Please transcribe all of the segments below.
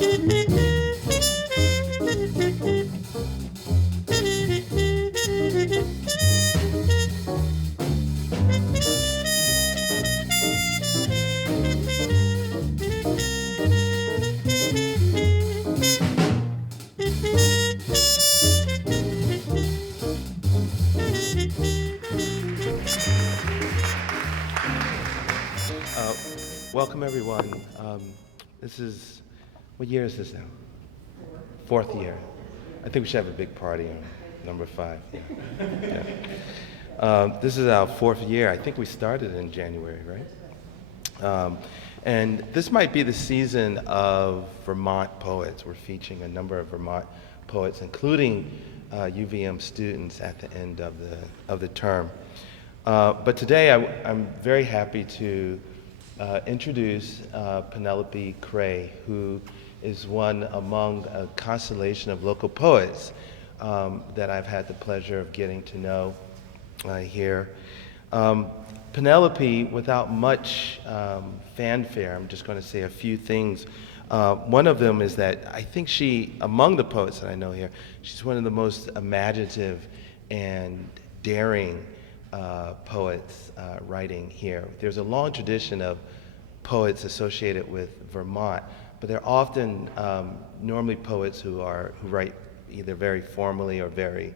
Welcome, everyone. What year is this now? Fourth year. I think we should have a big party on number 5. Yeah. This is our 4th year. I think we started in January, right? And this might be the season of Vermont poets. We're featuring a number of Vermont poets, including UVM students at the end of the term. But today I'm very happy to introduce Penelope Cray, who is one among a constellation of local poets that I've had the pleasure of getting to know here. Penelope, without much fanfare, I'm just going to say a few things. One of them is that I think among the poets that I know here, she's one of the most imaginative and daring poets writing here. There's a long tradition of poets associated with Vermont, but they're often normally poets who write either very formally or very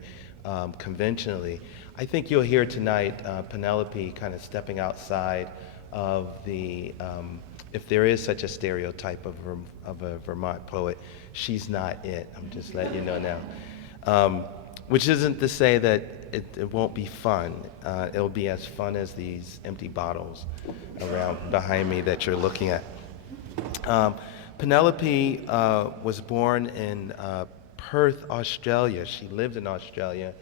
conventionally. I think you'll hear tonight Penelope kind of stepping outside of if there is such a stereotype of a Vermont poet, she's not it. I'm just letting you know now. Which isn't to say that it won't be fun. It'll be as fun as these empty bottles around behind me that you're looking at. Penelope was born in Perth, Australia. She lived in Australia,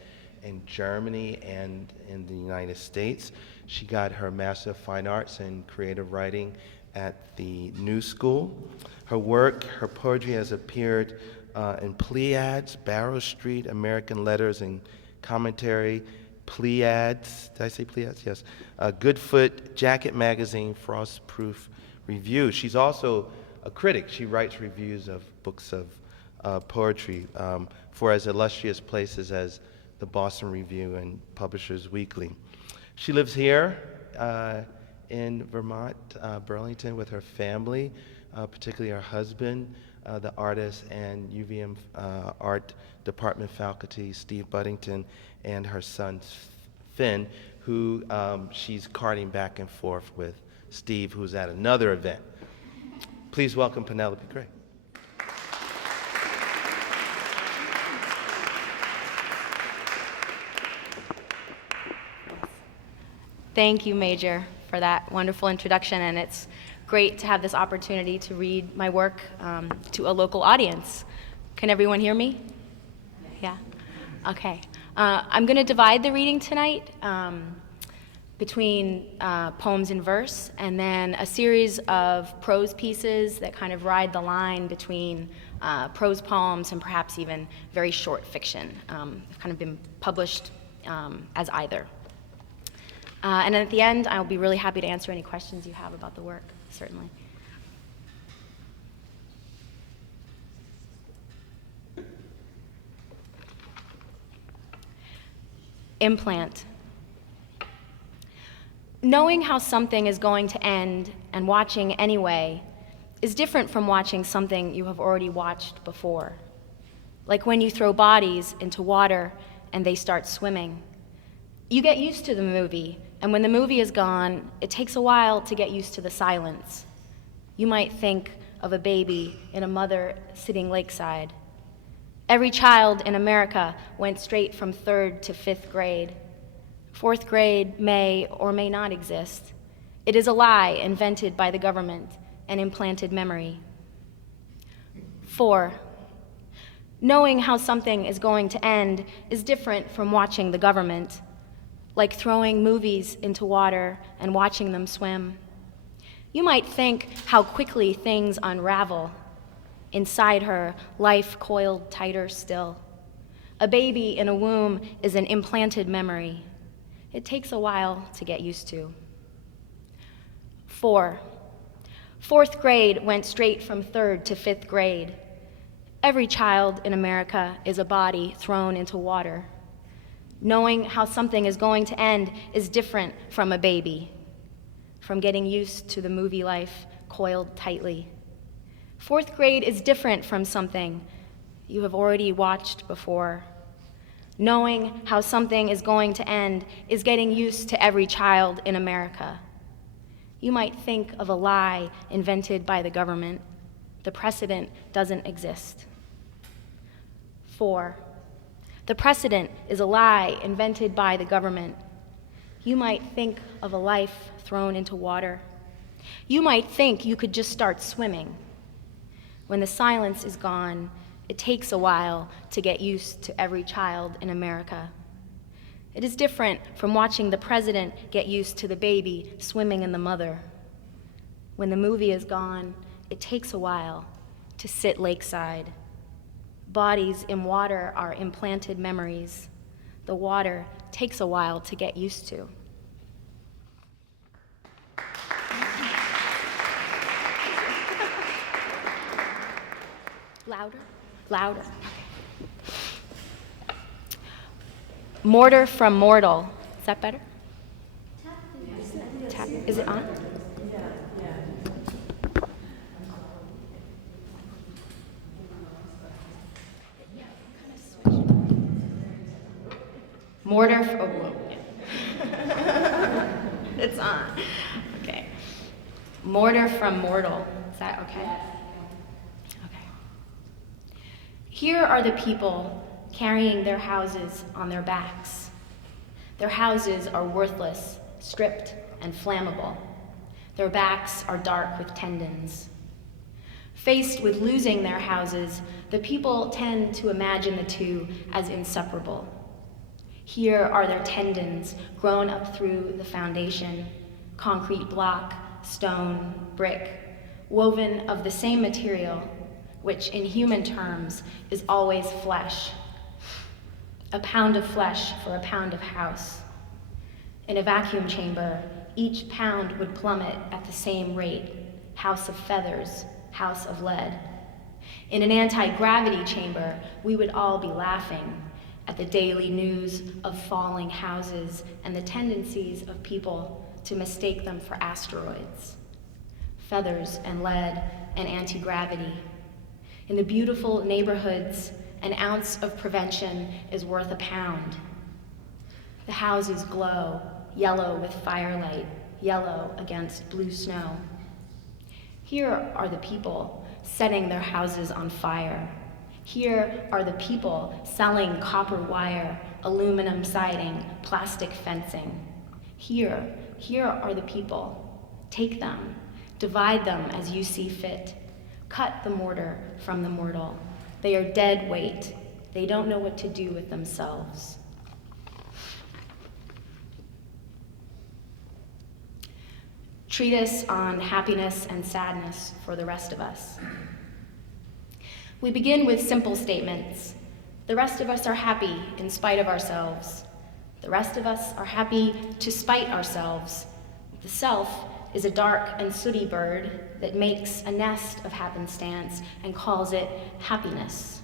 in Germany, and in the United States. She got her Master of Fine Arts in Creative Writing at the New School. Her poetry has appeared in Pleiads, Barrow Street, American Letters and Commentary, Pleiads, did I say Pleiads? Yes. Goodfoot, Jacket Magazine, Frostproof Review. She's also a critic. She writes reviews of books of poetry for as illustrious places as the Boston Review and Publishers Weekly. She lives here in Vermont, Burlington, with her family, particularly her husband, the artist and UVM Art Department faculty, Steve Buddington, and her son, Finn, who she's carting back and forth with Steve, who's at another event. Please welcome Penelope Cray. Thank you, Major, for that wonderful introduction, and it's great to have this opportunity to read my work to a local audience. Can everyone hear me? Yeah? Okay. I'm going to divide the reading tonight between poems in verse and then a series of prose pieces that kind of ride the line between prose poems and perhaps even very short fiction. They've kind of been published as either. And at the end, I'll be really happy to answer any questions you have about the work, certainly. Implant. Knowing how something is going to end and watching anyway is different from watching something you have already watched before. Like when you throw bodies into water and they start swimming. You get used to the movie, and when the movie is gone, it takes a while to get used to the silence. You might think of a baby and a mother sitting lakeside. Every child in America went straight from 3rd to 5th grade. 4th grade may or may not exist. It is a lie invented by the government and implanted memory. 4. Knowing how something is going to end is different from watching the government, like throwing movies into water and watching them swim. You might think how quickly things unravel. Inside her, life coiled tighter still. A baby in a womb is an implanted memory. It takes a while to get used to. 4. Fourth grade went straight from third to fifth grade. Every child in America is a body thrown into water. Knowing how something is going to end is different from a baby, from getting used to the movie life coiled tightly. Fourth grade is different from something you have already watched before. Knowing how something is going to end is getting used to every child in America. You might think of a lie invented by the government. The precedent doesn't exist. 4. The precedent is a lie invented by the government. You might think of a life thrown into water. You might think you could just start swimming. When the silence is gone, it takes a while to get used to every child in America. It is different from watching the president get used to the baby swimming in the mother. When the movie is gone, it takes a while to sit lakeside. Bodies in water are implanted memories. The water takes a while to get used to. Louder? Louder. Mortar from mortal. Is that better? Tap. Is it on? Mortar. Oh, whoa. It's on. Okay. Mortar from mortal. Is that okay? Okay. Here are the people carrying their houses on their backs. Their houses are worthless, stripped, and flammable. Their backs are dark with tendons. Faced with losing their houses, the people tend to imagine the two as inseparable. Here are their tendons grown up through the foundation, concrete block, stone, brick, woven of the same material, which in human terms is always flesh. A pound of flesh for a pound of house. In a vacuum chamber, each pound would plummet at the same rate, house of feathers, house of lead. In an anti-gravity chamber, we would all be laughing at the daily news of falling houses and the tendencies of people to mistake them for asteroids. Feathers and lead and anti-gravity. In the beautiful neighborhoods, an ounce of prevention is worth a pound. The houses glow, yellow with firelight, yellow against blue snow. Here are the people setting their houses on fire. Here are the people selling copper wire, aluminum siding, plastic fencing. Here are the people. Take them, divide them as you see fit. Cut the mortar from the mortal. They are dead weight. They don't know what to do with themselves. Treatise on happiness and sadness for the rest of us. We begin with simple statements. The rest of us are happy in spite of ourselves. The rest of us are happy to spite ourselves. The self is a dark and sooty bird that makes a nest of happenstance and calls it happiness.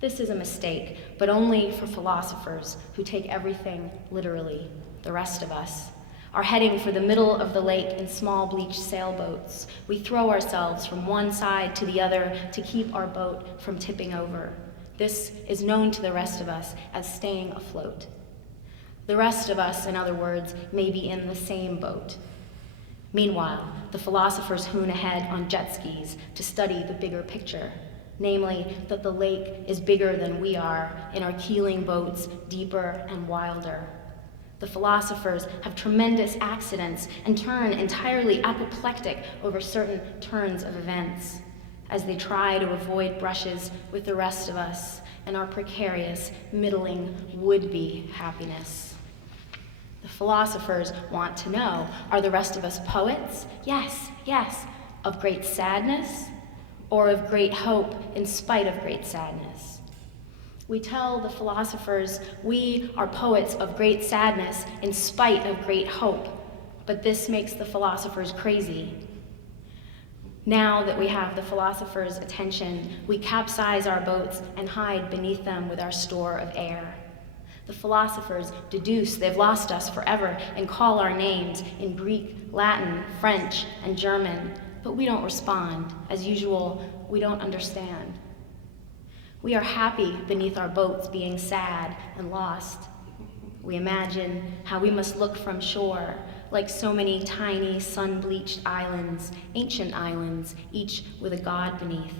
This is a mistake, but only for philosophers who take everything literally. The rest of us are heading for the middle of the lake in small bleached sailboats. We throw ourselves from one side to the other to keep our boat from tipping over. This is known to the rest of us as staying afloat. The rest of us, in other words, may be in the same boat. Meanwhile, the philosophers hoon ahead on jet skis to study the bigger picture, namely that the lake is bigger than we are in our keeling boats, deeper and wilder. The philosophers have tremendous accidents and turn entirely apoplectic over certain turns of events as they try to avoid brushes with the rest of us and our precarious, middling, would-be happiness. The philosophers want to know, are the rest of us poets? Yes, of great sadness, or of great hope in spite of great sadness? We tell the philosophers we are poets of great sadness in spite of great hope, but this makes the philosophers crazy. Now that we have the philosopher's attention, we capsize our boats and hide beneath them with our store of air. The philosophers deduce they've lost us forever and call our names in Greek, Latin, French, and German, but we don't respond. As usual, we don't understand. We are happy beneath our boats being sad and lost. We imagine how we must look from shore, like so many tiny sun-bleached islands, ancient islands, each with a god beneath.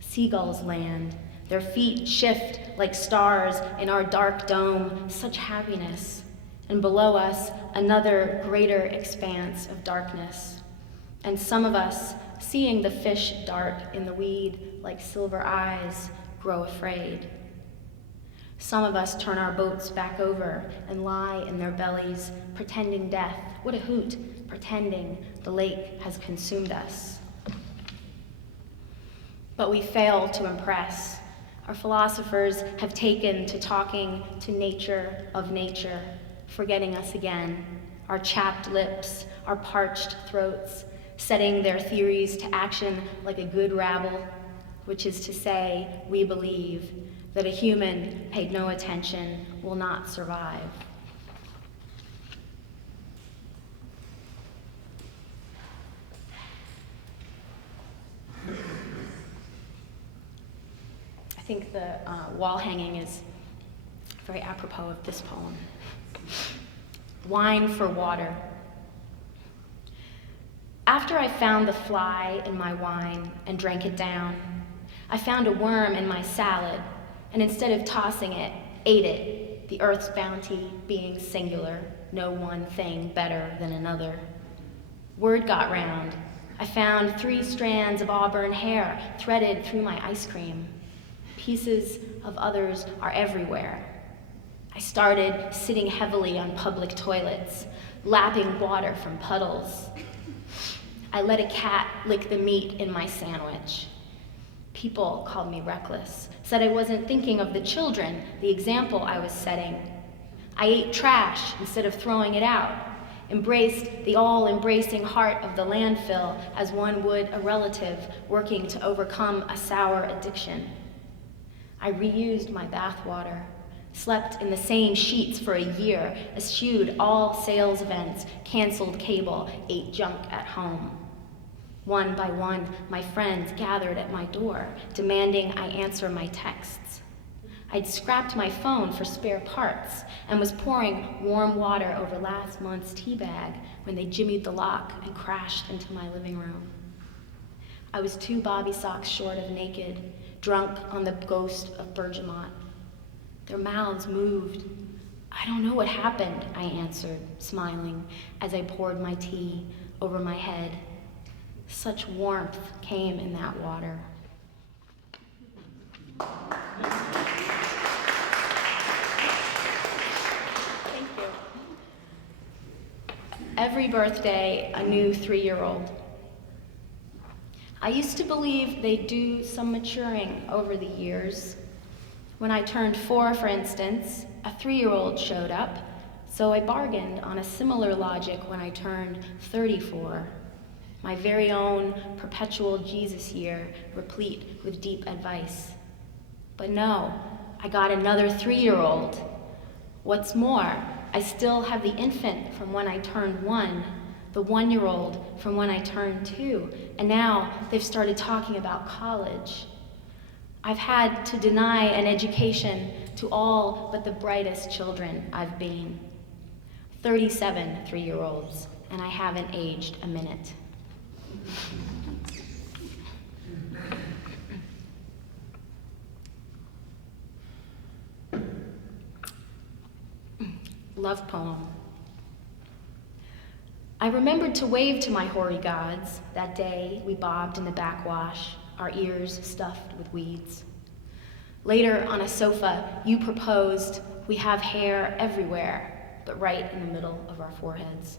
Seagulls land. Their feet shift like stars in our dark dome, such happiness. And below us, another greater expanse of darkness. And some of us, seeing the fish dart in the weed like silver eyes, grow afraid. Some of us turn our boats back over and lie in their bellies, pretending death. What a hoot, pretending the lake has consumed us. But we fail to impress. Our philosophers have taken to talking to nature of nature, forgetting us again, our chapped lips, our parched throats, setting their theories to action like a good rabble, which is to say, we believe that a human paid no attention will not survive. I think the wall hanging is very apropos of this poem. Wine for water. After I found the fly in my wine and drank it down, I found a worm in my salad, and instead of tossing it, ate it, the earth's bounty being singular, no one thing better than another. Word got round. I found 3 strands of auburn hair threaded through my ice cream. Pieces of others are everywhere. I started sitting heavily on public toilets, lapping water from puddles. I let a cat lick the meat in my sandwich. People called me reckless, said I wasn't thinking of the children, the example I was setting. I ate trash instead of throwing it out, embraced the all-embracing heart of the landfill as one would a relative working to overcome a sour addiction. I reused my bathwater, slept in the same sheets for a year, eschewed all sales events, canceled cable, ate junk at home. One by one, my friends gathered at my door, demanding I answer my texts. I'd scrapped my phone for spare parts and was pouring warm water over last month's tea bag when they jimmied the lock and crashed into my living room. I was 2 bobby socks short of naked, drunk on the ghost of Bergamot. Their mouths moved. I don't know what happened, I answered, smiling, as I poured my tea over my head. Such warmth came in that water. Thank you. Every birthday, a new 3-year-old. I used to believe they'd do some maturing over the years. When I turned 4, for instance, a 3-year-old showed up, so I bargained on a similar logic when I turned 34. My very own perpetual Jesus year, replete with deep advice. But no, I got another 3-year-old. What's more, I still have the infant from when I turned 1, the 1-year-old from when I turned 2, and now they've started talking about college. I've had to deny an education to all but the brightest children I've been. 37 3-year-olds, and I haven't aged a minute. Love poem. I remembered to wave to my hoary gods that day we bobbed in the backwash, our ears stuffed with weeds. Later on a sofa, you proposed we have hair everywhere, but right in the middle of our foreheads.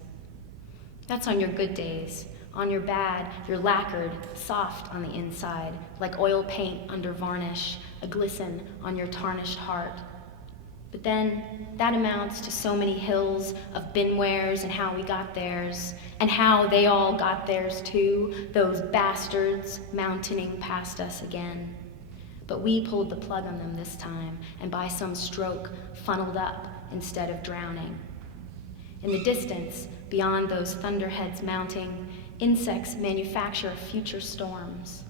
That's on your good days. On your bad, you're lacquered, soft on the inside, like oil paint under varnish, a glisten on your tarnished heart. But then that amounts to so many hills of binwares and how we got theirs, and how they all got theirs too, those bastards mountaining past us again. But we pulled the plug on them this time, and by some stroke funneled up instead of drowning. In the distance, beyond those thunderheads mounting, insects manufacture future storms.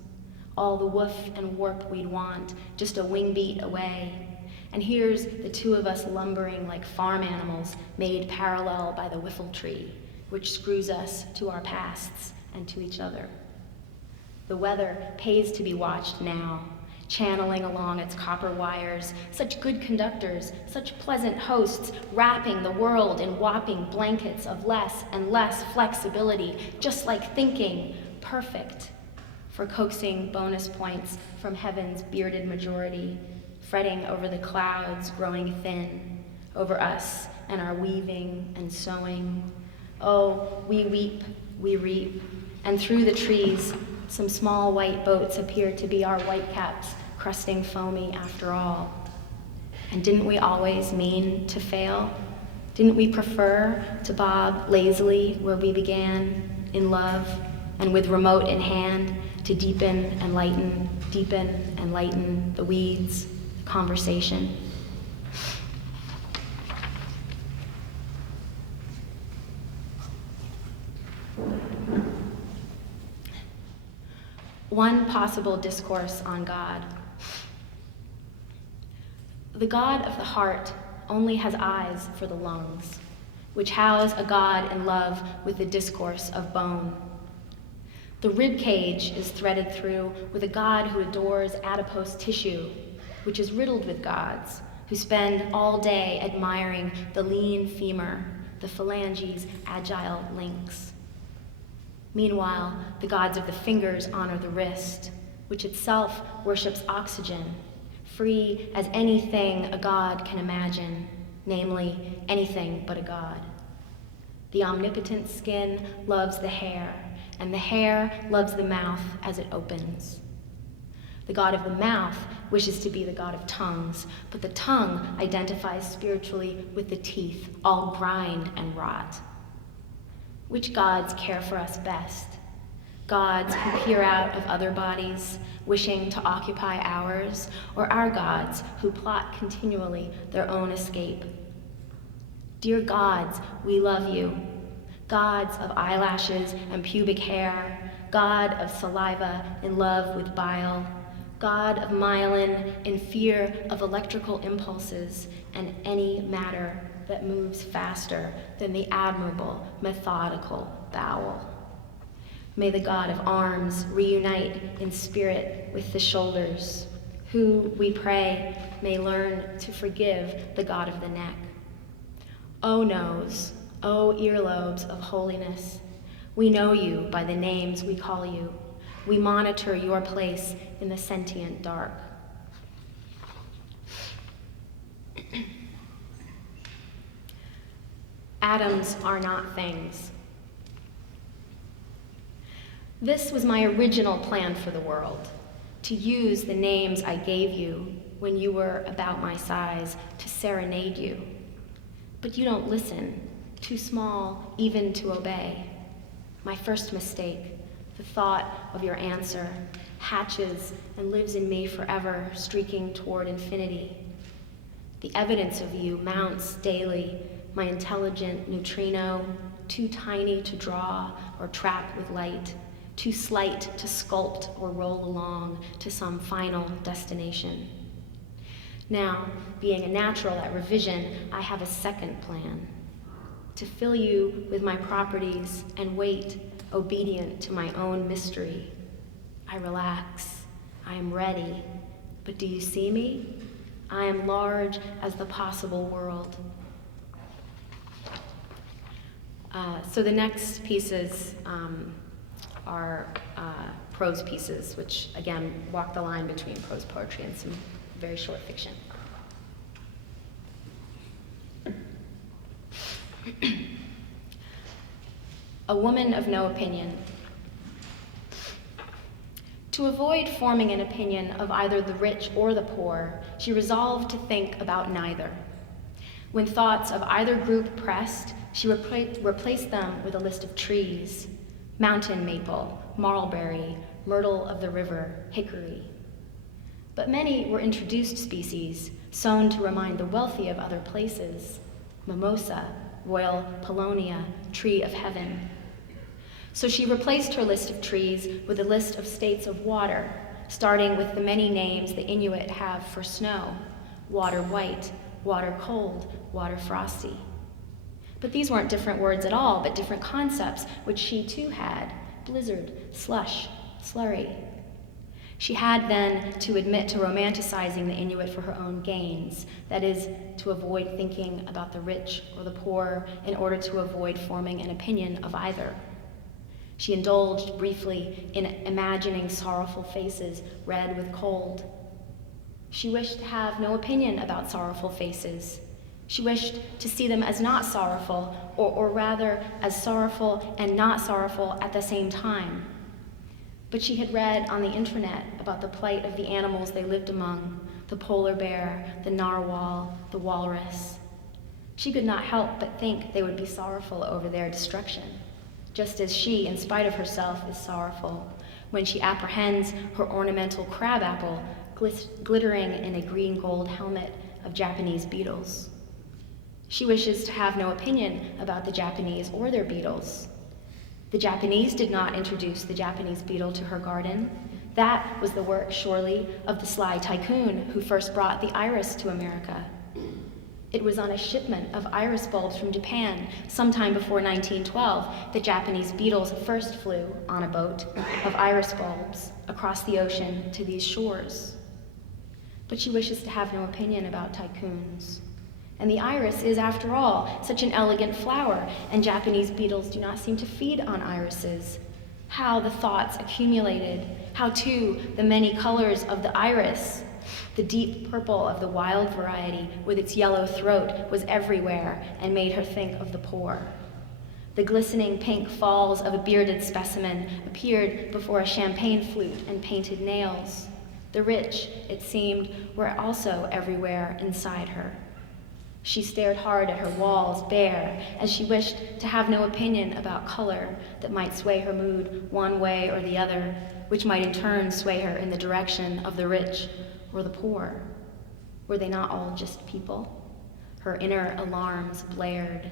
All the woof and warp we'd want, just a wing beat away. And here's the two of us lumbering like farm animals made parallel by the whiffle tree, which screws us to our pasts and to each other. The weather pays to be watched now, channeling along its copper wires, such good conductors, such pleasant hosts, wrapping the world in whopping blankets of less and less flexibility, just like thinking, perfect, for coaxing bonus points from heaven's bearded majority, fretting over the clouds growing thin, over us and our weaving and sewing. Oh, we weep, we reap, and through the trees, some small white boats appear to be our whitecaps, crusting foamy after all. And didn't we always mean to fail? Didn't we prefer to bob lazily where we began, in love, and with remote in hand, to deepen and lighten the weeds, conversation? One possible discourse on God. The God of the heart only has eyes for the lungs, which house a God in love with the discourse of bone. The rib cage is threaded through with a God who adores adipose tissue, which is riddled with gods who spend all day admiring the lean femur, the phalanges' agile links. Meanwhile, the gods of the fingers honor the wrist, which itself worships oxygen, free as anything a god can imagine, namely, anything but a god. The omnipotent skin loves the hair, and the hair loves the mouth as it opens. The god of the mouth wishes to be the god of tongues, but the tongue identifies spiritually with the teeth, all grind and rot. Which gods care for us best? Gods who peer out of other bodies, wishing to occupy ours, or our gods who plot continually their own escape? Dear gods, we love you. Gods of eyelashes and pubic hair, God of saliva in love with bile, God of myelin in fear of electrical impulses and any matter that moves faster than the admirable, methodical bowel. May the God of arms reunite in spirit with the shoulders, who, we pray, may learn to forgive the God of the neck. O nose, O earlobes of holiness, we know you by the names we call you. We monitor your place in the sentient dark. Atoms are not things. This was my original plan for the world, to use the names I gave you when you were about my size to serenade you. But you don't listen, too small even to obey. My first mistake, the thought of your answer, hatches and lives in me forever, streaking toward infinity. The evidence of you mounts daily, my intelligent neutrino, too tiny to draw or trap with light, too slight to sculpt or roll along to some final destination. Now, being a natural at revision, I have a second plan, to fill you with my properties and wait, obedient to my own mystery. I relax, I am ready, but do you see me? I am large as the possible world. So the next pieces are prose pieces, which again walk the line between prose poetry and some very short fiction. A woman of no opinion. To avoid forming an opinion of either the rich or the poor, she resolved to think about neither. When thoughts of either group pressed, she replaced them with a list of trees: mountain maple, marlberry, myrtle of the river, hickory. But many were introduced species, sown to remind the wealthy of other places: mimosa, royal paulownia, tree of heaven. So she replaced her list of trees with a list of states of water, starting with the many names the Inuit have for snow: water white, water cold, water frosty. But these weren't different words at all, but different concepts, which she too had: blizzard, slush, slurry. She had then to admit to romanticizing the Inuit for her own gains, that is, to avoid thinking about the rich or the poor in order to avoid forming an opinion of either. She indulged briefly in imagining sorrowful faces red with cold. She wished to have no opinion about sorrowful faces. She wished to see them as not sorrowful, or rather as sorrowful and not sorrowful at the same time. But she had read on the internet about the plight of the animals they lived among: the polar bear, the narwhal, the walrus. She could not help but think they would be sorrowful over their destruction, just as she, in spite of herself, is sorrowful when she apprehends her ornamental crabapple glittering in a green-gold helmet of Japanese beetles. She wishes to have no opinion about the Japanese or their beetles. The Japanese did not introduce the Japanese beetle to her garden. That was the work, surely, of the sly tycoon who first brought the iris to America. It was on a shipment of iris bulbs from Japan, sometime before 1912, that Japanese beetles first flew on a boat of iris bulbs across the ocean to these shores. But she wishes to have no opinion about tycoons. And the iris is, after all, such an elegant flower, and Japanese beetles do not seem to feed on irises. How the thoughts accumulated, how too the many colors of the iris. The deep purple of the wild variety with its yellow throat was everywhere and made her think of the poor. The glistening pink falls of a bearded specimen appeared before a champagne flute and painted nails. The rich, it seemed, were also everywhere inside her. She stared hard at her walls bare, as she wished to have no opinion about color that might sway her mood one way or the other, which might in turn sway her in the direction of the rich or the poor. Were they not all just people? Her inner alarms blared.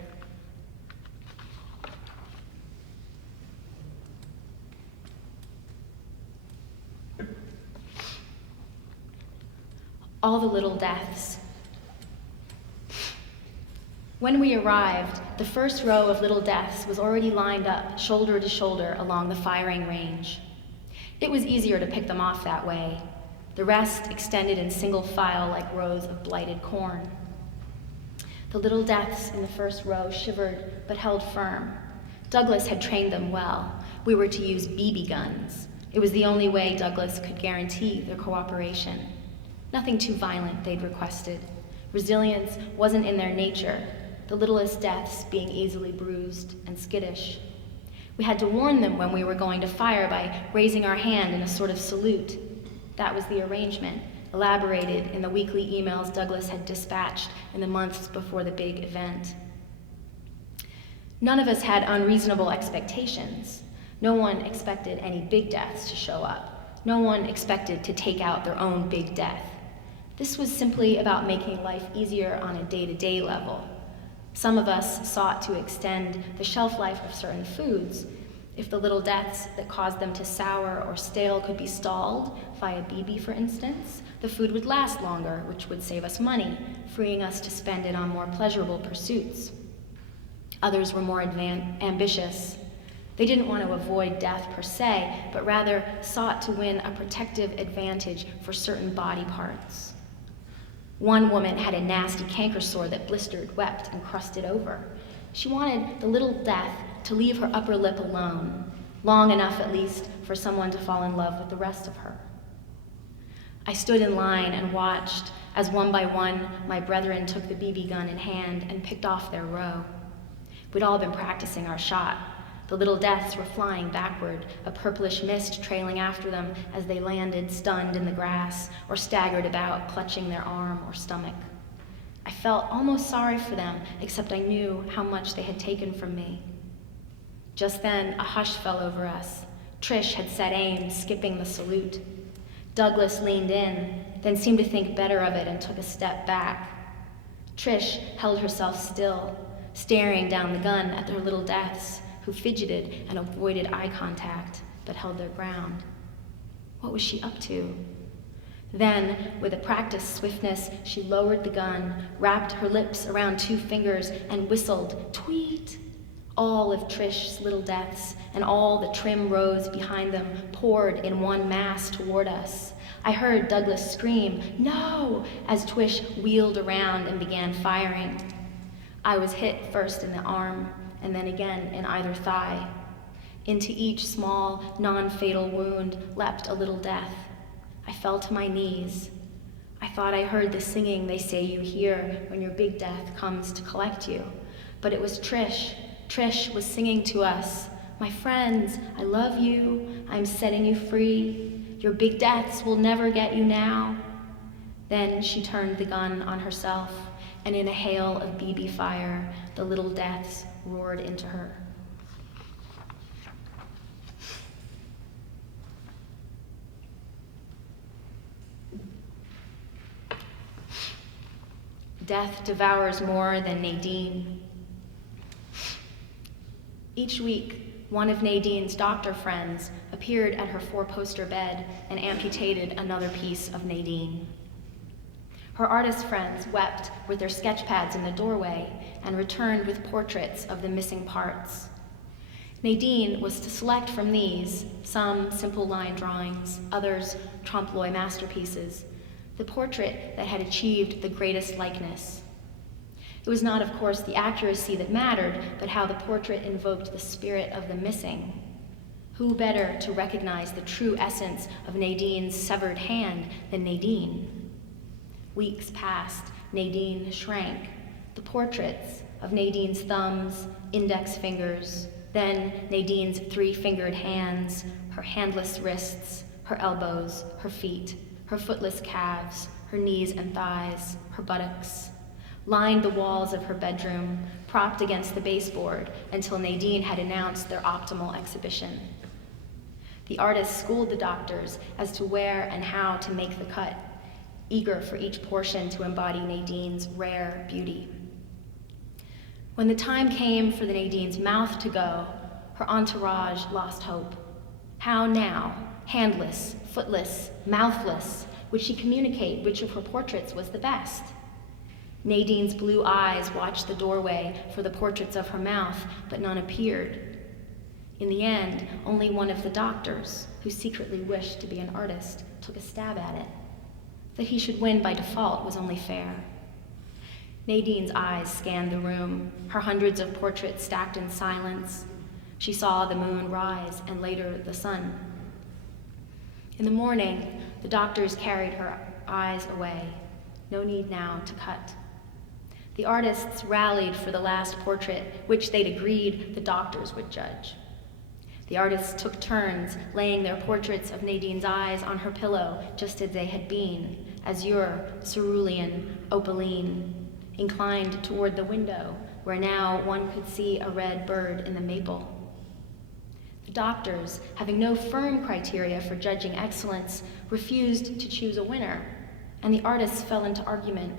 All the little deaths. When we arrived, the first row of little deaths was already lined up, shoulder to shoulder, along the firing range. It was easier to pick them off that way. The rest extended in single file like rows of blighted corn. The little deaths in the first row shivered but held firm. Douglas had trained them well. We were to use BB guns. It was the only way Douglas could guarantee their cooperation. Nothing too violent, they'd requested. Resilience wasn't in their nature, the littlest deaths being easily bruised and skittish. We had to warn them when we were going to fire by raising our hand in a sort of salute. That was the arrangement, elaborated in the weekly emails Douglas had dispatched in the months before the big event. None of us had unreasonable expectations. No one expected any big deaths to show up. No one expected to take out their own big death. This was simply about making life easier on a day-to-day level. Some of us sought to extend the shelf life of certain foods. If the little deaths that caused them to sour or stale could be stalled, via BB for instance, the food would last longer, which would save us money, freeing us to spend it on more pleasurable pursuits. Others were more ambitious. They didn't want to avoid death per se, but rather sought to win a protective advantage for certain body parts. One woman had a nasty canker sore that blistered, wept, and crusted over. She wanted the little death to leave her upper lip alone, long enough at least for someone to fall in love with the rest of her. I stood in line and watched as one by one my brethren took the BB gun in hand and picked off their row. We'd all been practicing our shot. The little deaths were flying backward, a purplish mist trailing after them as they landed stunned in the grass or staggered about, clutching their arm or stomach. I felt almost sorry for them, except I knew how much they had taken from me. Just then, a hush fell over us. Trish had set aim, skipping the salute. Douglas leaned in, then seemed to think better of it and took a step back. Trish held herself still, staring down the gun at her little deaths, who fidgeted and avoided eye contact, but held their ground. What was she up to? Then, with a practiced swiftness, she lowered the gun, wrapped her lips around 2 fingers, and whistled, "Tweet!" All of Trish's little deaths and all the trim rows behind them poured in one mass toward us. I heard Douglas scream, "No!" as Twish wheeled around and began firing. I was hit first in the arm and then again in either thigh. Into each small, non-fatal wound leapt a little death. I fell to my knees. I thought I heard the singing they say you hear when your big death comes to collect you. But it was Trish. Trish was singing to us, "My friends, I love you. I'm setting you free. Your big deaths will never get you now." Then she turned the gun on herself, and in a hail of BB fire, the little deaths roared into her. Death devours more than Nadine. Each week, one of Nadine's doctor friends appeared at her 4-poster bed and amputated another piece of Nadine. Her artist friends wept with their sketch pads in the doorway and returned with portraits of the missing parts. Nadine was to select from these, some simple line drawings, others trompe-l'oeil masterpieces, the portrait that had achieved the greatest likeness. It was not, of course, the accuracy that mattered, but how the portrait invoked the spirit of the missing. Who better to recognize the true essence of Nadine's severed hand than Nadine? Weeks passed, Nadine shrank. The portraits of Nadine's thumbs, index fingers, then Nadine's 3-fingered hands, her handless wrists, her elbows, her feet, her footless calves, her knees and thighs, her buttocks, lined the walls of her bedroom, propped against the baseboard until Nadine had announced their optimal exhibition. The artists schooled the doctors as to where and how to make the cut, eager for each portion to embody Nadine's rare beauty. When the time came for the Nadine's mouth to go, her entourage lost hope. How now, handless, footless, mouthless, would she communicate which of her portraits was the best? Nadine's blue eyes watched the doorway for the portraits of her mouth, but none appeared. In the end, only one of the doctors, who secretly wished to be an artist, took a stab at it. That he should win by default was only fair. Nadine's eyes scanned the room, her hundreds of portraits stacked in silence. She saw the moon rise and later the sun. In the morning, the doctors carried her eyes away. No need now to cut. The artists rallied for the last portrait, which they'd agreed the doctors would judge. The artists took turns laying their portraits of Nadine's eyes on her pillow, just as they had been, azure, cerulean, opaline, inclined toward the window, where now one could see a red bird in the maple. The doctors, having no firm criteria for judging excellence, refused to choose a winner, and the artists fell into argument.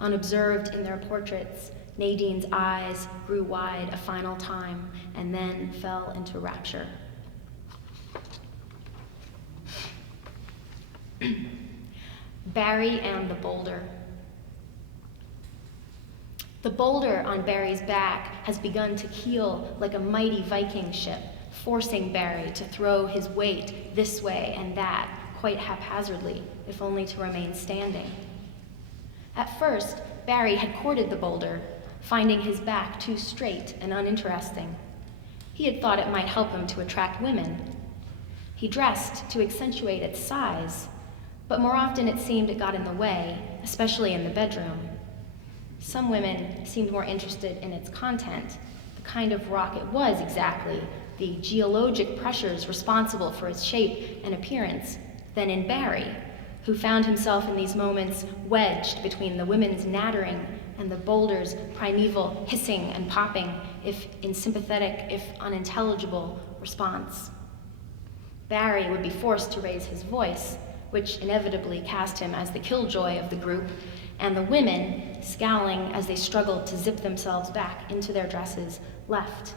Unobserved in their portraits, Nadine's eyes grew wide a final time and then fell into rapture. Barry and the boulder. The boulder on Barry's back has begun to keel like a mighty Viking ship, forcing Barry to throw his weight this way and that, quite haphazardly, if only to remain standing. At first, Barry had courted the boulder, finding his back too straight and uninteresting. He had thought it might help him to attract women. He dressed to accentuate its size, but more often it seemed it got in the way, especially in the bedroom. Some women seemed more interested in its content, the kind of rock it was exactly, the geologic pressures responsible for its shape and appearance, than in Barry, who found himself in these moments wedged between the women's nattering and the boulder's primeval hissing and popping, if in sympathetic, if unintelligible, response. Barry would be forced to raise his voice, which inevitably cast him as the killjoy of the group, and the women, scowling as they struggled to zip themselves back into their dresses, left.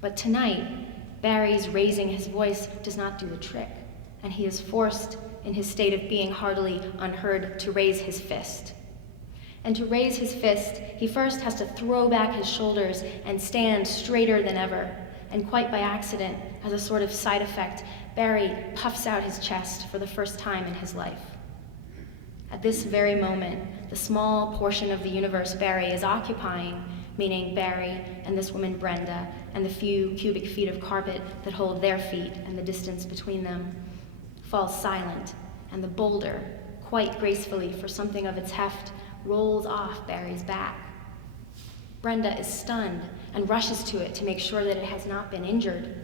But tonight, Barry's raising his voice does not do the trick, and he is forced, in his state of being heartily unheard, to raise his fist. And to raise his fist, he first has to throw back his shoulders and stand straighter than ever, and quite by accident, as a sort of side effect, Barry puffs out his chest for the first time in his life. At this very moment, the small portion of the universe Barry is occupying, meaning Barry and this woman Brenda, and the few cubic feet of carpet that hold their feet and the distance between them, falls silent, and the boulder, quite gracefully for something of its heft, rolls off Barry's back. Brenda is stunned and rushes to it to make sure that it has not been injured.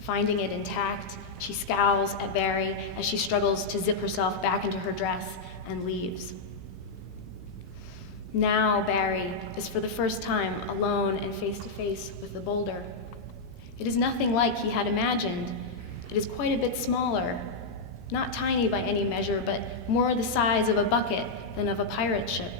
Finding it intact, she scowls at Barry as she struggles to zip herself back into her dress and leaves. Now Barry is for the first time alone and face to face with the boulder. It is nothing like he had imagined. It is quite a bit smaller, not tiny by any measure, but more the size of a bucket than of a pirate ship.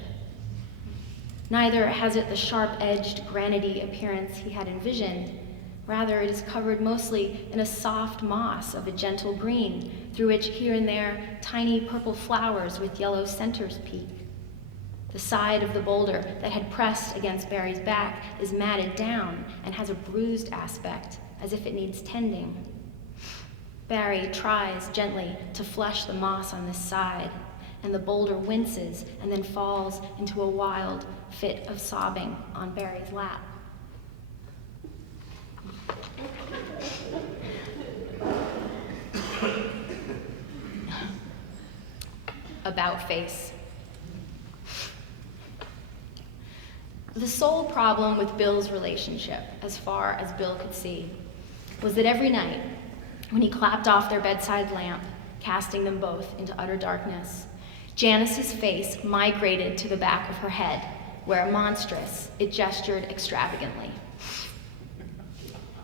Neither has it the sharp-edged, granity appearance he had envisioned. Rather, it is covered mostly in a soft moss of a gentle green, through which here and there tiny purple flowers with yellow centers peek. The side of the boulder that had pressed against Barry's back is matted down and has a bruised aspect, as if it needs tending. Barry tries gently to flush the moss on this side, and the boulder winces and then falls into a wild fit of sobbing on Barry's lap. About face. The sole problem with Bill's relationship, as far as Bill could see, was that every night, when he clapped off their bedside lamp, casting them both into utter darkness, Janice's face migrated to the back of her head, where, monstrous, it gestured extravagantly.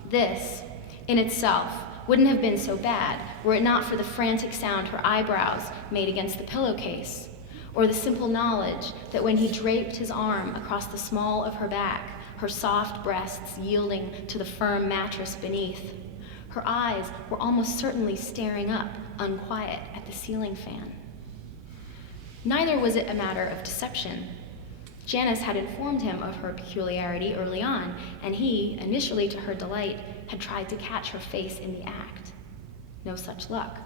This, in itself, wouldn't have been so bad were it not for the frantic sound her eyebrows made against the pillowcase, or the simple knowledge that when he draped his arm across the small of her back, her soft breasts yielding to the firm mattress beneath, her eyes were almost certainly staring up, unquiet, at the ceiling fan. Neither was it a matter of deception. Janice had informed him of her peculiarity early on, and he, initially to her delight, had tried to catch her face in the act. No such luck.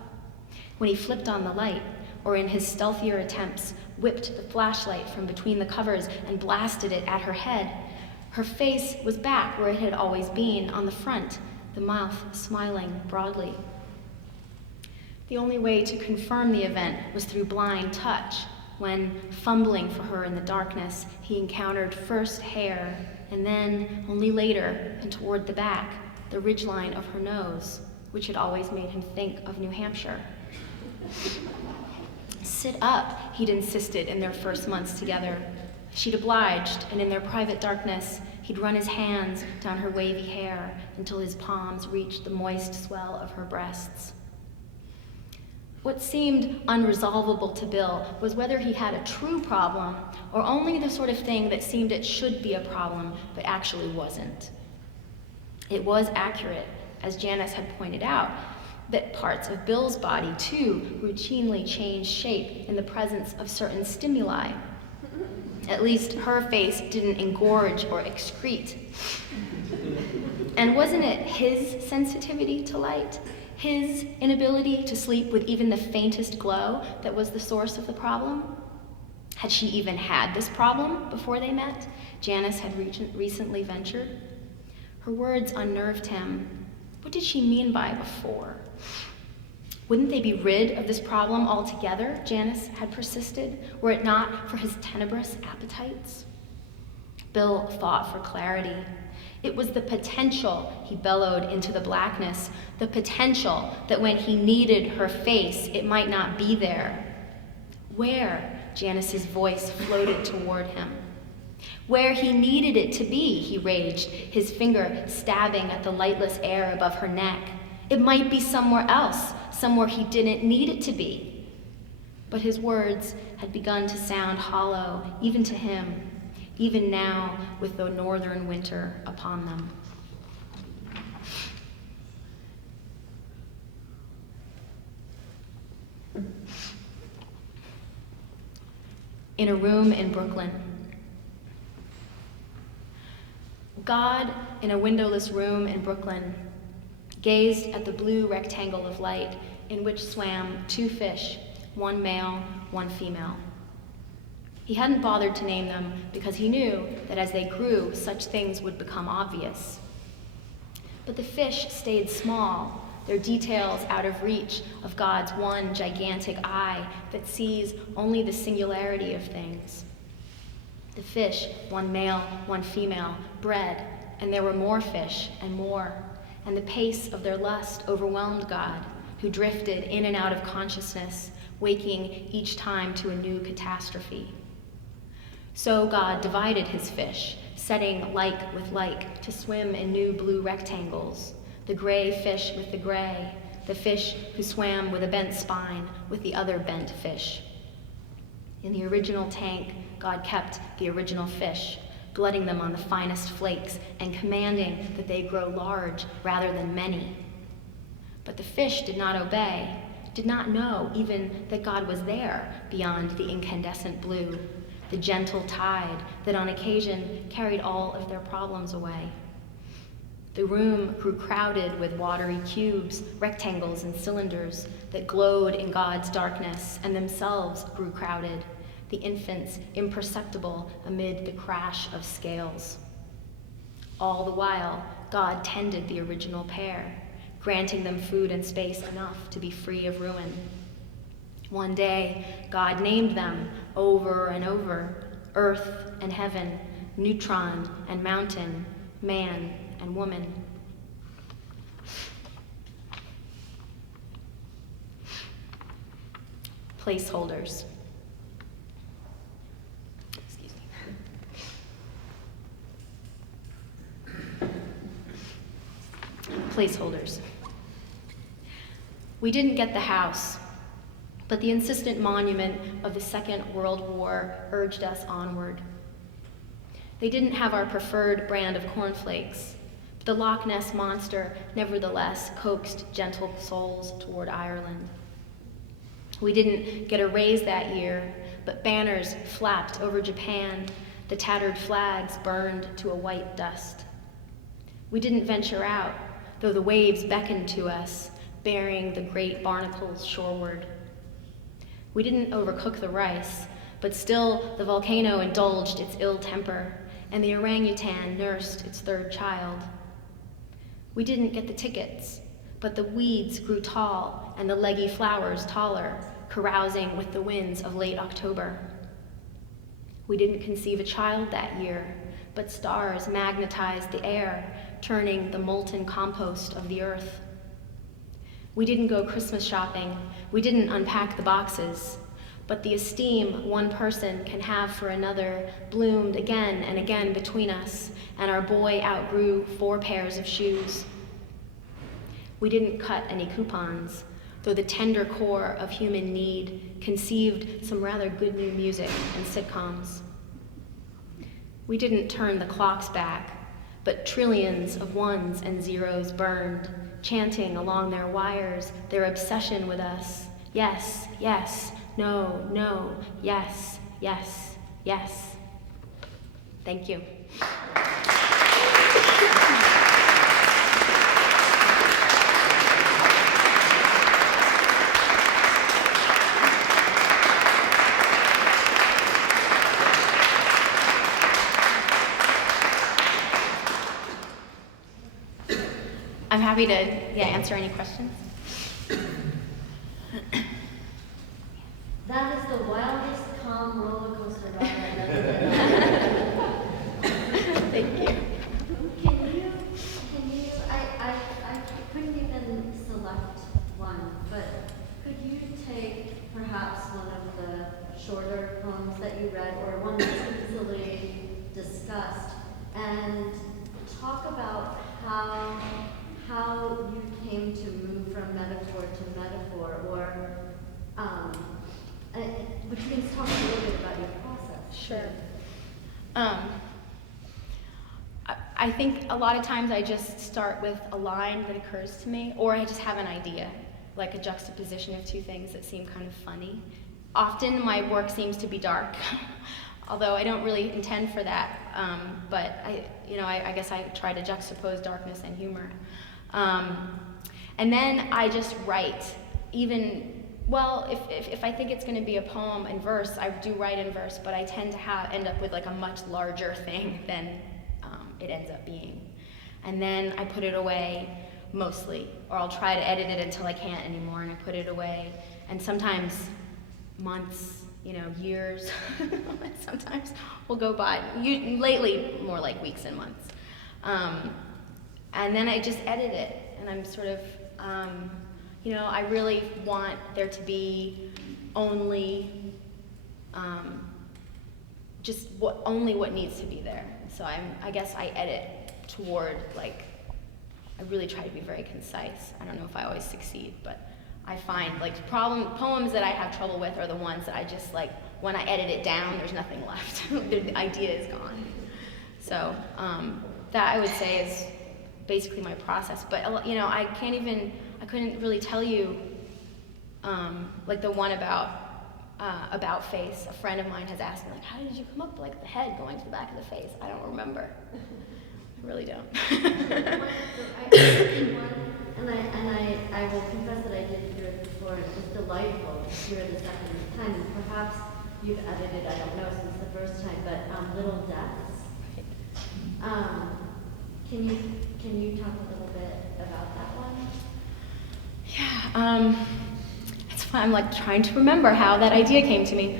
When he flipped on the light, or in his stealthier attempts, whipped the flashlight from between the covers and blasted it at her head, her face was back where it had always been, on the front, the mouth smiling broadly. The only way to confirm the event was through blind touch, when, fumbling for her in the darkness, he encountered first hair, and then, only later, and toward the back, the ridgeline of her nose, which had always made him think of New Hampshire. Sit up, he'd insisted in their first months together. She'd obliged, and in their private darkness, he'd run his hands down her wavy hair until his palms reached the moist swell of her breasts. What seemed unresolvable to Bill was whether he had a true problem or only the sort of thing that seemed it should be a problem but actually wasn't. It was accurate, as Janice had pointed out, that parts of Bill's body, too, routinely changed shape in the presence of certain stimuli. At least her face didn't engorge or excrete. And wasn't it his sensitivity to light, his inability to sleep with even the faintest glow, that was the source of the problem? Had she even had this problem before they met? Janice had recently ventured. Her words unnerved him. What did she mean by before? Wouldn't they be rid of this problem altogether, Janice had persisted, were it not for his tenebrous appetites? Bill fought for clarity. It was the potential, he bellowed into the blackness, the potential that when he needed her face, it might not be there. Where? Janice's voice floated toward him. Where he needed it to be, he raged, his finger stabbing at the lightless air above her neck. It might be somewhere else, somewhere he didn't need it to be. But his words had begun to sound hollow, even to him, even now with the northern winter upon them. In a room in Brooklyn. God, in a windowless room in Brooklyn, gazed at the blue rectangle of light in which swam two fish, one male, one female. He hadn't bothered to name them because he knew that as they grew, such things would become obvious. But the fish stayed small, their details out of reach of God's one gigantic eye that sees only the singularity of things. The fish, one male, one female, bred, and there were more fish and more, and the pace of their lust overwhelmed God, who drifted in and out of consciousness, waking each time to a new catastrophe. So God divided his fish, setting like with like to swim in new blue rectangles, the gray fish with the gray, the fish who swam with a bent spine with the other bent fish. In the original tank, God kept the original fish, blooding them on the finest flakes and commanding that they grow large rather than many. But the fish did not obey, did not know even that God was there beyond the incandescent blue, the gentle tide that on occasion carried all of their problems away. The room grew crowded with watery cubes, rectangles, and cylinders that glowed in God's darkness and themselves grew crowded, the infants imperceptible amid the crash of scales. All the while, God tended the original pair, granting them food and space enough to be free of ruin. One day, God named them over and over, earth and heaven, neutron and mountain, man and woman. Placeholders. Excuse me. Placeholders. We didn't get the house, but the insistent monument of the Second World War urged us onward. They didn't have our preferred brand of cornflakes, but the Loch Ness Monster nevertheless coaxed gentle souls toward Ireland. We didn't get a raise that year, but banners flapped over Japan, the tattered flags burned to a white dust. We didn't venture out, though the waves beckoned to us, bearing the great barnacles shoreward. We didn't overcook the rice, but still the volcano indulged its ill temper, and the orangutan nursed its third child. We didn't get the tickets, but the weeds grew tall and the leggy flowers taller, carousing with the winds of late October. We didn't conceive a child that year, but stars magnetized the air, turning the molten compost of the earth. We didn't go Christmas shopping, we didn't unpack the boxes, but the esteem one person can have for another bloomed again and again between us, and our boy outgrew 4 pairs of shoes. We didn't cut any coupons, though the tender core of human need conceived some rather good new music and sitcoms. We didn't turn the clocks back, but trillions of ones and zeros burned, chanting along their wires their obsession with us. Yes, yes, no, no, yes, yes, yes. Thank you. I'm happy to answer any questions. That is the wildest, calm roller coaster ride I've ever been on. Thank you. Can you select one, but could you take perhaps one of the shorter poems that you read, or one that's easily discussed, and talk about how you came to move from metaphor to metaphor, or which means talk a little bit about your process. Sure. I think a lot of times I just start with a line that occurs to me, or I just have an idea, like a juxtaposition of two things that seem kind of funny. Often my work seems to be dark, although I don't really intend for that, but I guess I try to juxtapose darkness and humor. And then I just write, if I think it's going to be a poem in verse, I do write in verse, but I tend to end up with like a much larger thing than it ends up being. And then I put it away mostly, or I'll try to edit it until I can't anymore, and I put it away. And sometimes months, years, sometimes will go by. Lately, more like weeks and months. And then I just edit it, and I'm sort of, I really want there to be only only what needs to be there. So I guess I edit toward, I really try to be very concise. I don't know if I always succeed, but I find poems that I have trouble with are the ones that I just when I edit it down, there's nothing left. The idea is gone. So that I would say is basically my process. But I couldn't really tell you the one about face. A friend of mine has asked me, how did you come up with the head going to the back of the face? I don't remember. I really don't. I will confess that I did hear it before, and it was delightful to hear it the second time. And perhaps you've edited, I don't know, since the first time, but Little Deaths. Can you talk a little bit about that one? Yeah, it's fun. I'm trying to remember how that idea came to me.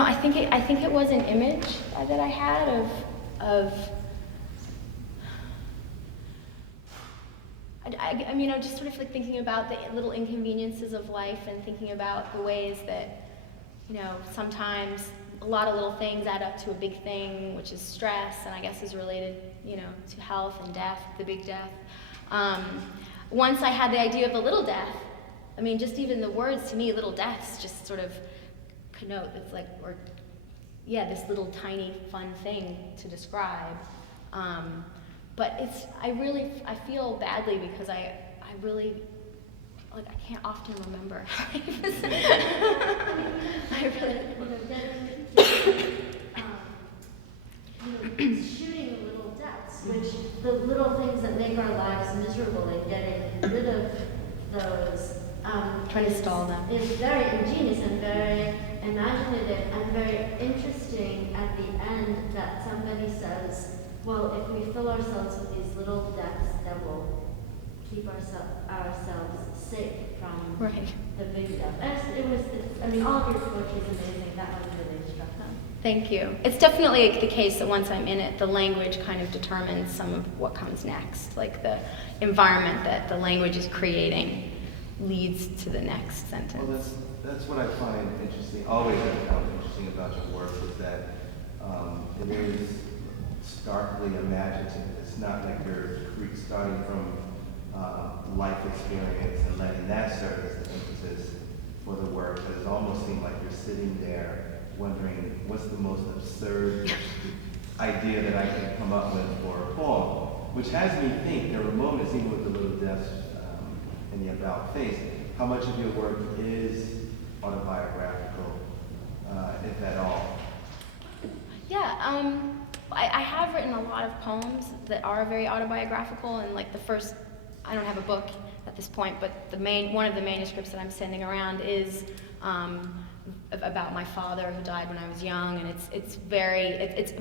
I think it was an image that I had of just sort of thinking about the little inconveniences of life, and thinking about the ways that, sometimes a lot of little things add up to a big thing, which is stress, and I guess is related, to health and death, the big death. Once I had the idea of the little death, just even the words to me, little deaths, just sort of connote, it's this little tiny fun thing to describe. But I feel badly because I really, I can't often remember. Shooting the little deaths, which the little things that make our lives miserable, and getting rid of those. Trying to stall them. Is very ingenious and very imaginative and very interesting at the end that somebody says, well, if we fill ourselves with these little deaths, then we'll keep ourselves safe from the big death. All of your poetry is amazing. That one really struck me. Thank you. It's definitely the case that once I'm in it, the language kind of determines some of what comes next. The environment that the language is creating leads to the next sentence. Well, that's what I find interesting, always have found interesting about your work, is that it is starkly imaginative. It's not like you're starting from life experience and letting that serve as the impetus for the work, but it almost seems like you're sitting there wondering what's the most absurd idea that I can come up with for a poem, which has me think, there were moments, even with the Little Deaths in the About Face, how much of your work is autobiographical, if at all? Yeah, I have written a lot of poems that are very autobiographical, and I don't have a book at this point, but one of the manuscripts that I'm sending around is about my father who died when I was young, and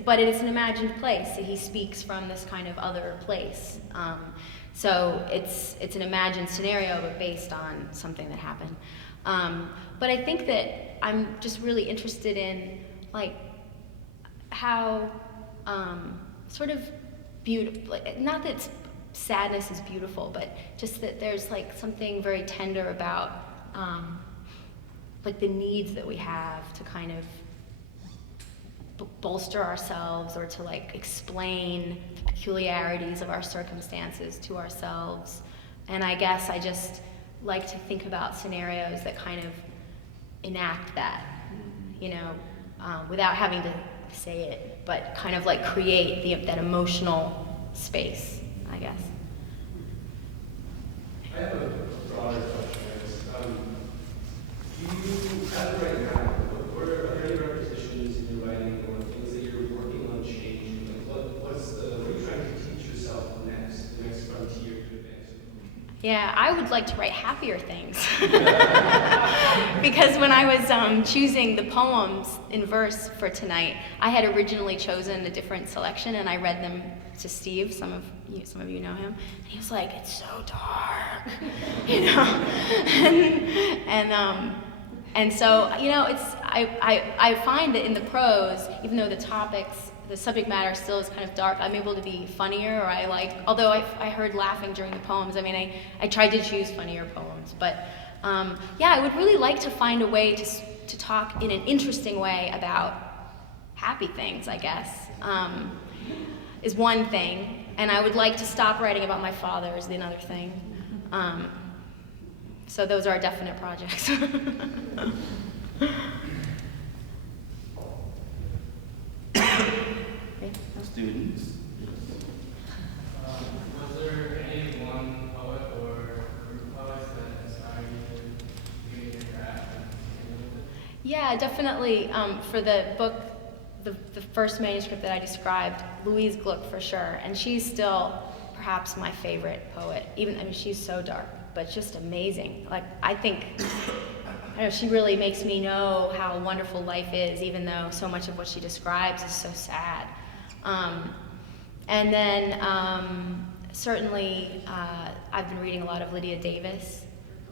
but it is an imagined place. He speaks from this kind of other place. So it's an imagined scenario, but based on something that happened. But I think that I'm just really interested in how sort of beautiful, not that sadness is beautiful, but just that there's like something very tender about like the needs that we have to kind of bolster ourselves or to like explain the peculiarities of our circumstances to ourselves. And I guess I just like to think about scenarios that kind of enact that, you know, without having to say it, but kind of like create that emotional space, I guess. I have a broader question. As of right now, are there any repetitions in your writing or things that you're working on changing? Like what are you trying to teach yourself next, the next frontier to advance? Yeah, I would like to write happier things. Because when I was choosing the poems in verse for tonight, I had originally chosen a different selection, and I read them to Steve. Some of you know him, and he was like, "It's so dark," you know, and so you know, I find that in the prose, even though the subject matter still is kind of dark, I'm able to be funnier, or although I heard laughing during the poems, I mean, I tried to choose funnier poems, but yeah, I would really like to find a way to talk in an interesting way about happy things, I guess, is one thing, and I would like to stop writing about my father is another thing. So those are definite projects. Students. Was there any one poet or group of poets that inspired you to begin your craft? Yeah, definitely. For the book, the first manuscript that I described, Louise Gluck for sure, and she's still perhaps my favorite poet. I mean, she's so dark, but just amazing. Like, I think, I don't know, she really makes me know how wonderful life is, even though so much of what she describes is so sad. And then certainly I've been reading a lot of Lydia Davis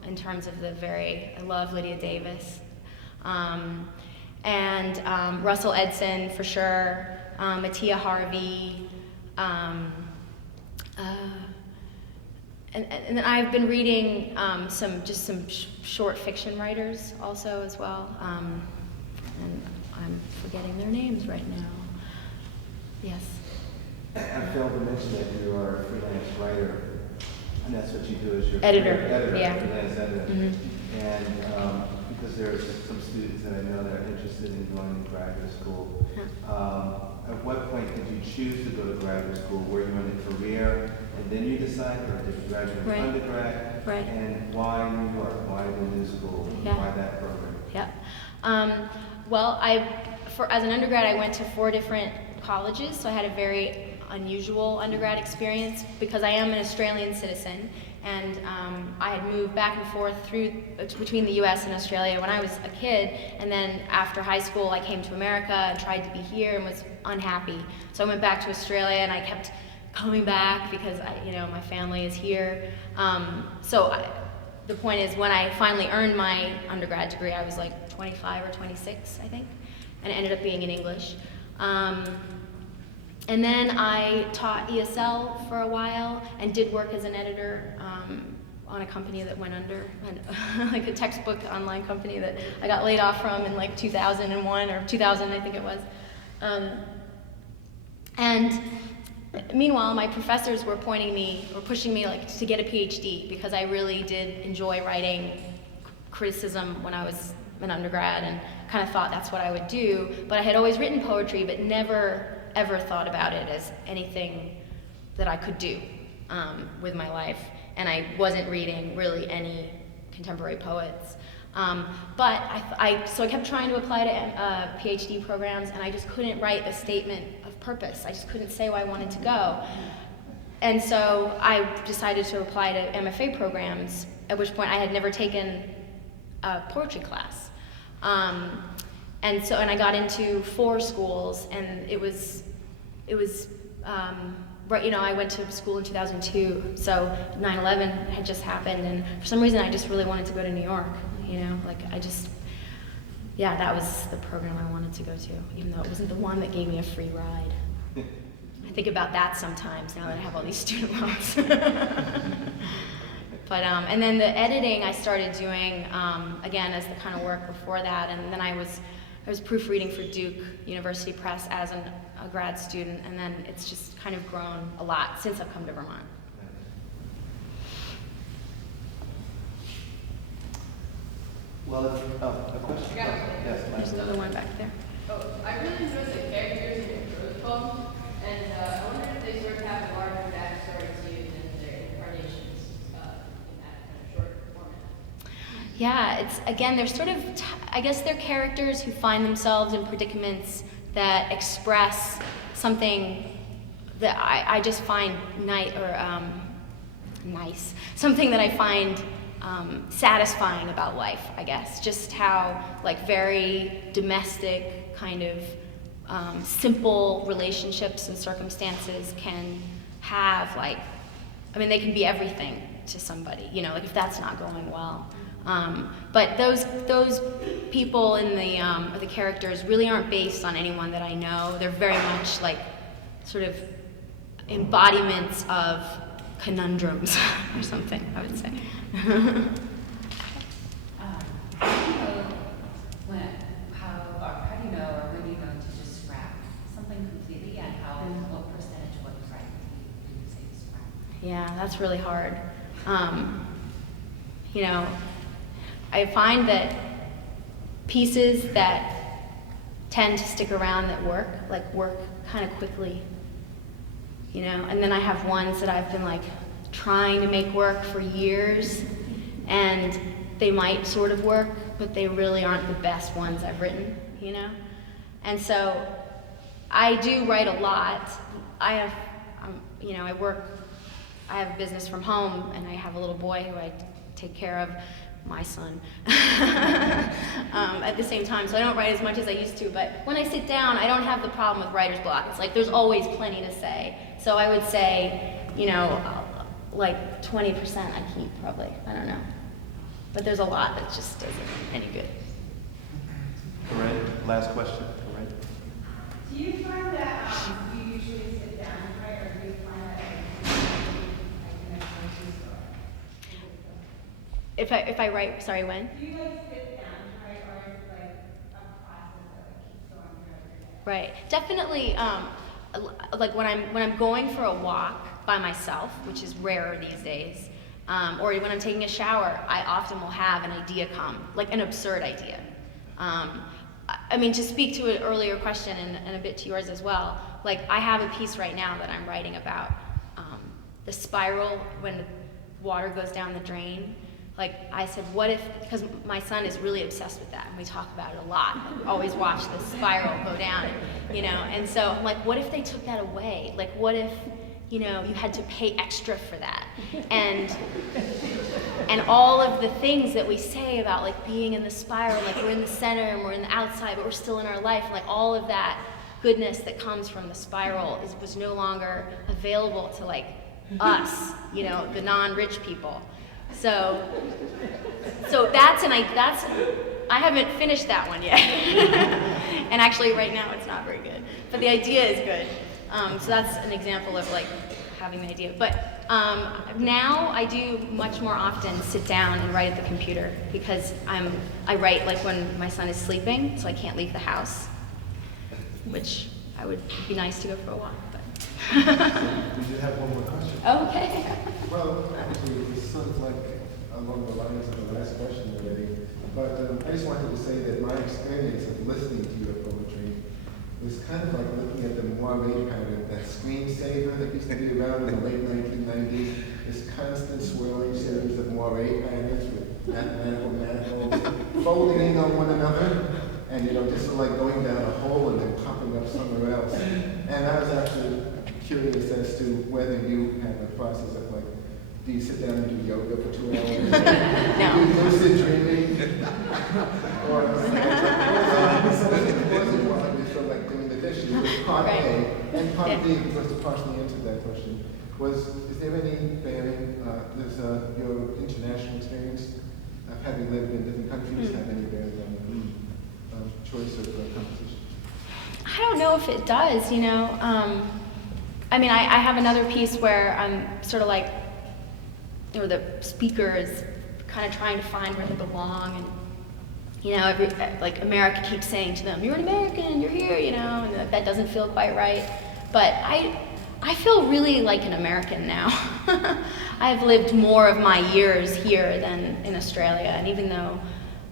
in terms of I love Lydia Davis. And Russell Edson for sure, Mattia Harvey, and then I've been reading some short fiction writers also as well, and I'm forgetting their names right now. Yes. I failed to mention that you are a freelance writer, and that's what you do as your Editor, freelance yeah. editor. Mm-hmm. And because there are some students that I know that are interested in going to graduate school, at what point did you choose to go to graduate school? Were you in a career and then you decided, or did you graduate Right. undergrad? Right. And why New York? Why the new school? Yeah. Why that program? Yeah. Well, as an undergrad, I went to 4 different colleges, so I had a very unusual undergrad experience because I am an Australian citizen, and I had moved back and forth between the U.S. and Australia when I was a kid, and then after high school I came to America and tried to be here and was unhappy. So I went back to Australia, and I kept coming back because my family is here. The point is, when I finally earned my undergrad degree, I was like 25 or 26, I think, and it ended up being in English. And then I taught ESL for a while and did work as an editor on a company that went under, like a textbook online company that I got laid off from in like 2001 or 2000, I think it was. And meanwhile, my professors were pushing me like to get a PhD because I really did enjoy writing criticism when I was an undergrad and kind of thought that's what I would do. But I had always written poetry, but never ever thought about it as anything that I could do with my life. And I wasn't reading really any contemporary poets. But so I kept trying to apply to PhD programs, and I just couldn't write a statement of purpose. I just couldn't say where I wanted to go. And so I decided to apply to MFA programs, at which point I had never taken a poetry class. And I got into 4 schools, and it was right, I went to school in 2002, so 9/11 had just happened, and for some reason I just really wanted to go to New York, that was the program I wanted to go to, even though it wasn't the one that gave me a free ride. think about that sometimes now that I have all these student loans. But, and then the editing I started doing, again, as the kind of work before that, and then I was proofreading for Duke University Press as a grad student, and then it's just kind of grown a lot since I've come to Vermont. Well, a question? Yes, There's another one back there. Oh, I really enjoyed the characters in your prose poem, and I wonder if they sort of have a larger backstory to you than their incarnations in that kind of short format. Yeah, it's, again, they're sort of, I guess they're characters who find themselves in predicaments that express something that I just find nice, something that I find satisfying about life, I guess. Just how, like, very domestic, kind of simple relationships and circumstances can have, like, I mean, they can be everything to somebody, you know, like if that's not going well. But those people in the characters really aren't based on anyone that I know. They're very much like sort of embodiments of conundrums or something, I would say. How do you know, or when do you know to just scrap something completely, and what percentage, what right do you say to scrap? Yeah, that's really hard. You know, I find that pieces that tend to stick around that work kind of quickly, you know, and then I have ones that I've been like trying to make work for years, and they might sort of work, but they really aren't the best ones I've written, you know? And so I do write a lot. I have, you know, I have a business from home, and I have a little boy who I take care of, my son, at the same time, so I don't write as much as I used to, but when I sit down, I don't have the problem with writer's block. It's like there's always plenty to say. So I would say, you know, like 20% I keep probably, I don't know. But there's a lot that just isn't any good. Corinne, last question. Corinne. Do you find that you usually sit down and write, or do you find that If I write, sorry, when? do you like sit down and write, or is it like a process that like keeps going throughout your day? Right. Definitely, like when I'm going for a walk by myself, which is rarer these days, or when I'm taking a shower, I often will have an idea come, like an absurd idea. I mean, to speak to an earlier question and a bit to yours as well, like I have a piece right now that I'm writing about the spiral when the water goes down the drain. Like I said, what if, because my son is really obsessed with that, and we talk about it a lot. We always watch the spiral go down, you know, and so I'm like, what if they took that away? Like what if, you know, you had to pay extra for that? And all of the things that we say about like being in the spiral, like we're in the center and we're in the outside, but we're still in our life, like all of that goodness that comes from the spiral was no longer available to like us, you know, the non-rich people. So I haven't finished that one yet. And actually right now it's not very good, but the idea is good. So that's an example of like having the idea. But now I do much more often sit down and write at the computer, because I write like when my son is sleeping, so I can't leave the house, which I would be nice to go for a walk, but. We do have one more question. Okay. Well, actually, it's sort of like along the lines of the last question already. But I just wanted to say that my experience of listening to your poetry was kind of like looking at the moire pattern, that screensaver that used to be around in the late 1990s. This constant swirling series of moire patterns with mathematical manholes folding in on one another, and you know, just sort of like going down a hole and then popping up somewhere else. And I was actually curious as to whether you have a process of like, do you sit down and do yoga for 2 hours? No. Do you lucid dreaming? Or was it more like just sort of like doing the dishes? Part Right. A, and part B, was to partially answer that question, is there any bearing, does your international experience of having lived in different countries have any bearing on your choice of composition? I don't know if it does, you know. I mean, I have another piece where I'm sort of like, you know, the speaker is kind of trying to find where they belong, and you know, like America keeps saying to them, "You're an American, you're here," you know, and that doesn't feel quite right. But I feel really like an American now. I've lived more of my years here than in Australia, and even though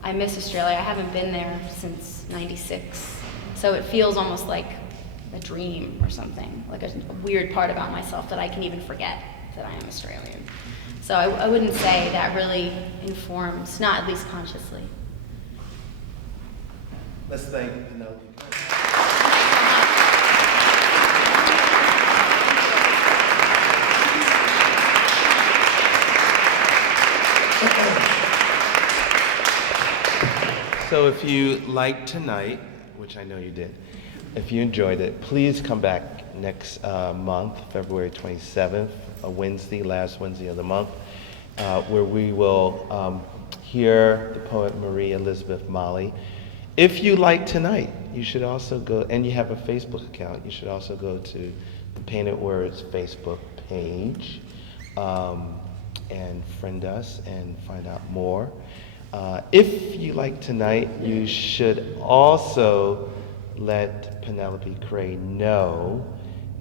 I miss Australia, I haven't been there since '96. So it feels almost like a dream or something, like a weird part about myself that I can even forget that I am Australian. So I wouldn't say that really informs, not at least consciously. Let's thank Penelope. So if you liked tonight, which I know you did, if you enjoyed it, please come back next month, February 27th, a Wednesday, last Wednesday of the month, where we will hear the poet Marie Elizabeth Malley. If you like tonight, you should also go, and you have a Facebook account, you should also go to the Painted Words Facebook page and friend us and find out more. If you like tonight, you should also let Penelope Cray know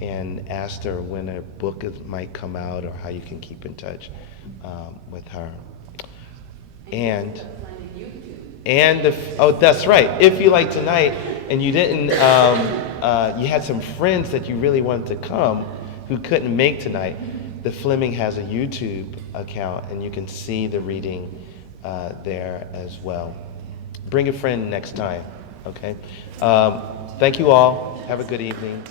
and ask her when her book might come out or how you can keep in touch with her. Oh, that's right. If you like tonight and you didn't, you had some friends that you really wanted to come who couldn't make tonight, the Fleming has a YouTube account and you can see the reading there as well. Bring a friend next time, okay? Thank you all. Have a good evening.